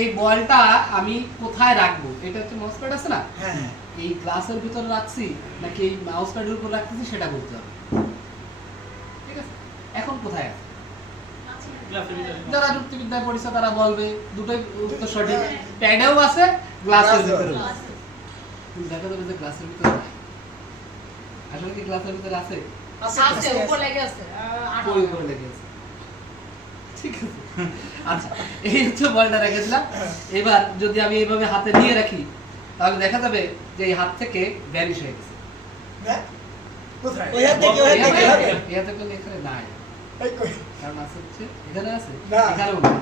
এই বলটা আমি কোথায় রাখবো, এটা হচ্ছে মাউস প্যাড আছে না, হ্যাঁ এই গ্লাসের ভিতরে রাখছি নাকি এই মাউস প্যাডের উপর রাখতেছি সেটা বলতে হবে। ঠিক আছে, এখন কোথায় আছে? যারা যুক্তিবিদ্যায় পড়েছে তারা বলবে দুটোই উত্তর সঠিক, প্যাডেও আছে গ্লাসের ভিতরেও আছে। দেখা যাবে যে গ্লাসের ভিতরে নাই। আসলে কি গ্লাসের ভিতরে আছে? আছে উপর লেগে আছে ওই উপরে লেগে আছে। ঠিক আছে, আচ্ছা এই হচ্ছে বলটা রেখেছিলাম। এবার যদি আমি এইভাবে হাতে নিয়ে রাখি তাহলে দেখা যাবে যে এই হাত থেকে ভ্যানিশ হয়ে গেছে। কোথায় ওই হাত থেকে ওই হাত থেকে হবে এই হাতে কোনো এখানে নাই, এই কই কারণ আছে হচ্ছে এখানে আছে, না। এখানেও না,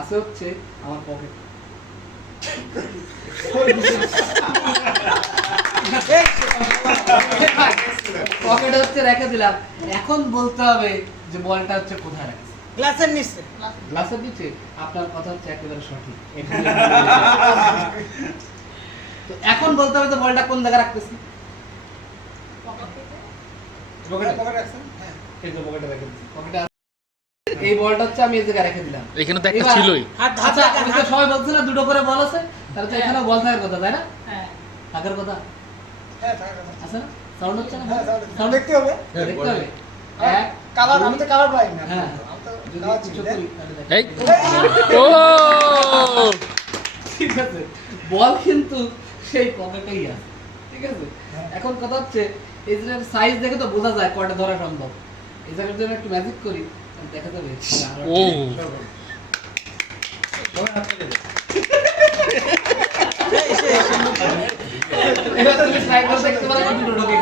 আছে হচ্ছে আমার পকেট। পকেটে হচ্ছে রেখে দিলাম। এখন বলতে হবে যে বলটা হচ্ছে কোথায় রাখছি। গ্লাসের নিচে গ্লাসের নিচে। আপনার কথা হচ্ছে একেবারে সঠিক। তো এখন বলতে হবে যে বলটা কোন জায়গায় রাখতেছি। পকেটে রাখছেন হ্যাঁ এই যে পকেটে রেখে দিচ্ছি, পকেটে আছে। এই বলটা হচ্ছে আমি এই জায়গায় রেখে দিলাম। এখানে তো একটা এবার- ছিলই। আচ্ছা আমি তো সবাই বলছে না দুটো করে বল আছে, তাহলে তো হ্যাঁ। এখানে বল থাকার কথা, তাই না? হ্যাঁ থাকার কথা হ্যাঁ থাকার কথা আছে না? সাউন্ড হচ্ছে না? হ্যাঁ সাউন্ড দেখতে হবে দেখতে হবে। এক, কালার আমি তো কালার পাই না হ্যাঁ। আমি তো যদি কালার কিছু চিনি করি তাহলে দেখা এই যাবে। ও ঠিক আছে, বল কিন্তু সেই পকেটেই আছে। ঠিক আছে, এখন কথা হচ্ছে এই যে সাইজ দেখে তো বোঝা যায় কয়টা ধরা সম্ভব। এই জায়গার জন্য একটু ম্যাজিক করি, তাহলে দেখা যাবে যে আরো ও এবার তুমি ট্রাই করে দেখতে পারো দুটো ঢোকে